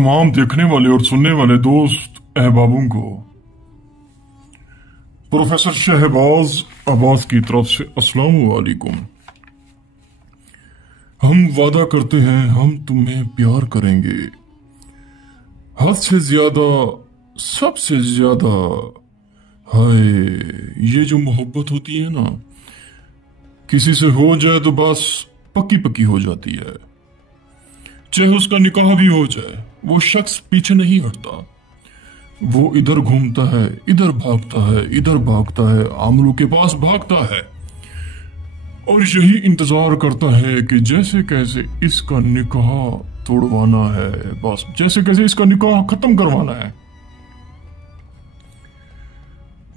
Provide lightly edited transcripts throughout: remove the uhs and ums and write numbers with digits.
तमाम देखने वाले और सुनने वाले दोस्त अहबाबों को प्रोफेसर शहबाज अब्बास की तरफ से अस्सलाम वालेकुम। हम वादा करते हैं हम तुम्हें प्यार करेंगे, हद से ज्यादा, सबसे ज्यादा। हाय, ये जो मोहब्बत होती है ना, किसी से हो जाए तो बस पक्की पक्की हो जाती है। चाहे उसका निकाह भी हो जाए, वो शख्स पीछे नहीं हटता। वो इधर घूमता है, इधर भागता है, इधर भागता है, आमलों के पास भागता है और यही इंतजार करता है कि जैसे कैसे इसका निकाह तोड़वाना है, बस जैसे कैसे इसका निकाह खत्म करवाना है।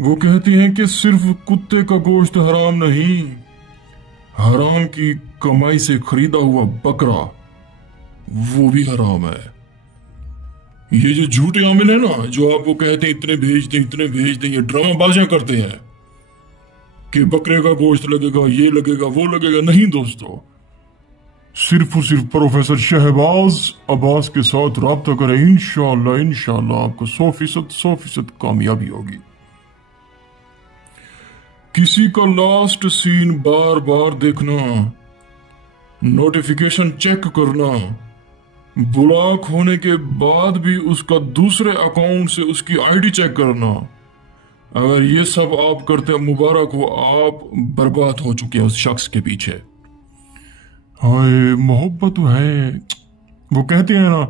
वो कहती हैं कि सिर्फ कुत्ते का गोश्त हराम नहीं, हराम की कमाई से खरीदा हुआ बकरा वो भी हराम है। ये जो झूठे आमिल है ना, जो आपको कहते हैं इतने भेज दें, इतने भेज दें, ये ड्रामाबाजियां करते हैं कि बकरे का गोश्त लगेगा, ये लगेगा, वो लगेगा। नहीं दोस्तों, सिर्फ और सिर्फ प्रोफेसर शहबाज अब्बास के साथ राब्ता करें, इंशाअल्लाह इंशाअल्लाह आपको 100% कामयाबी होगी। किसी का लास्ट सीन बार बार देखना, नोटिफिकेशन चेक करना, ब्लॉक होने के बाद भी उसका दूसरे अकाउंट से उसकी आईडी चेक करना, अगर ये सब आप करते हैं, मुबारक हो, आप बर्बाद हो चुके हैं उस शख्स के पीछे। हाय, मोहब्बत है। वो कहते हैं ना,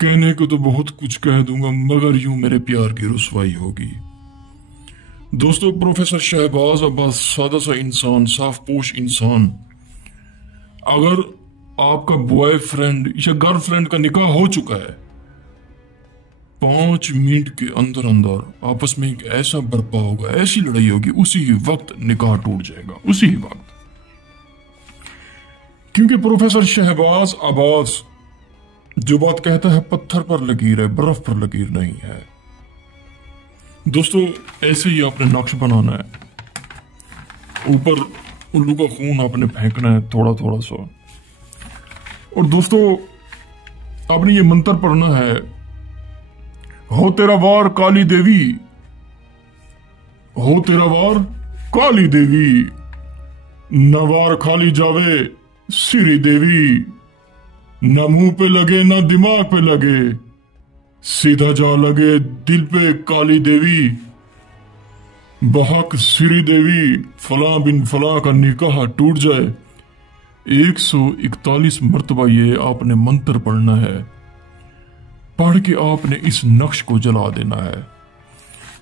कहने को तो बहुत कुछ कह दूंगा मगर यूं मेरे प्यार की रुसवाई होगी। दोस्तों, प्रोफेसर शहबाज अब्बास सादा सा इंसान, साफ पोश इंसान। अगर आपका बॉयफ्रेंड या गर्लफ्रेंड का निकाह हो चुका है, 5 मिनट के अंदर अंदर आपस में एक ऐसा बर्पा होगा, ऐसी लड़ाई होगी, उसी ही वक्त निकाह टूट जाएगा, उसी ही वक्त। क्योंकि प्रोफेसर शहबाज अब्बास जो बात कहता है पत्थर पर लकीर है, बर्फ पर लकीर नहीं है। दोस्तों, ऐसे ही आपने नक्श बनाना है, ऊपर उल्लू का खून आपने फेंकना है थोड़ा थोड़ा सा। और दोस्तों, आपने ये मंत्र पढ़ना है, हो तेरा वार काली देवी, हो तेरा वार काली देवी, न वार खाली जावे सिरी देवी, न मुंह पे लगे न दिमाग पे लगे, सीधा जा लगे दिल पे काली देवी, बहक सिरी देवी, फला बिन फला का निकाह टूट जाए। 141 मरतबा ये आपने मंत्र पढ़ना है। पढ़ के आपने इस नक्श को जला देना है।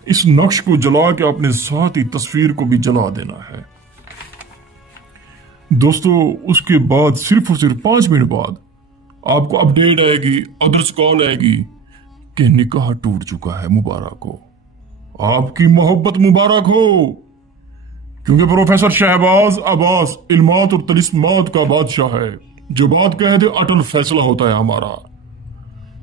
इस नक्श को जला के आपने साथ ही तस्वीर को भी जला देना है। दोस्तों, उसके बाद सिर्फ और सिर्फ 5 मिनट बाद आपको अपडेट आएगी, अदर्स कॉल आएगी कि निकाह टूट चुका है, मुबारक हो, आपकी मोहब्बत मुबारक हो। क्योंकि प्रोफेसर शहबाज अब्बास इल्मात और तलिस्मात का बादशाह है। जो बात कह दे अटल फैसला होता है हमारा।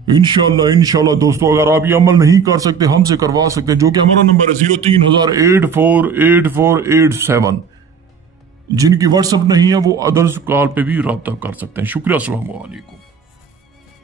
इंशाल्लाह दोस्तों, अगर आप ये अमल नहीं कर सकते, हमसे करवा सकते हैं, जो कि हमारा नंबर है 03,084,84,87। जिनकी व्हाट्सएप नहीं है वो अदर्स कॉल पे भी राब्ता कर सकते हैं। शुक्रिया, अस्सलाम वालेकुम।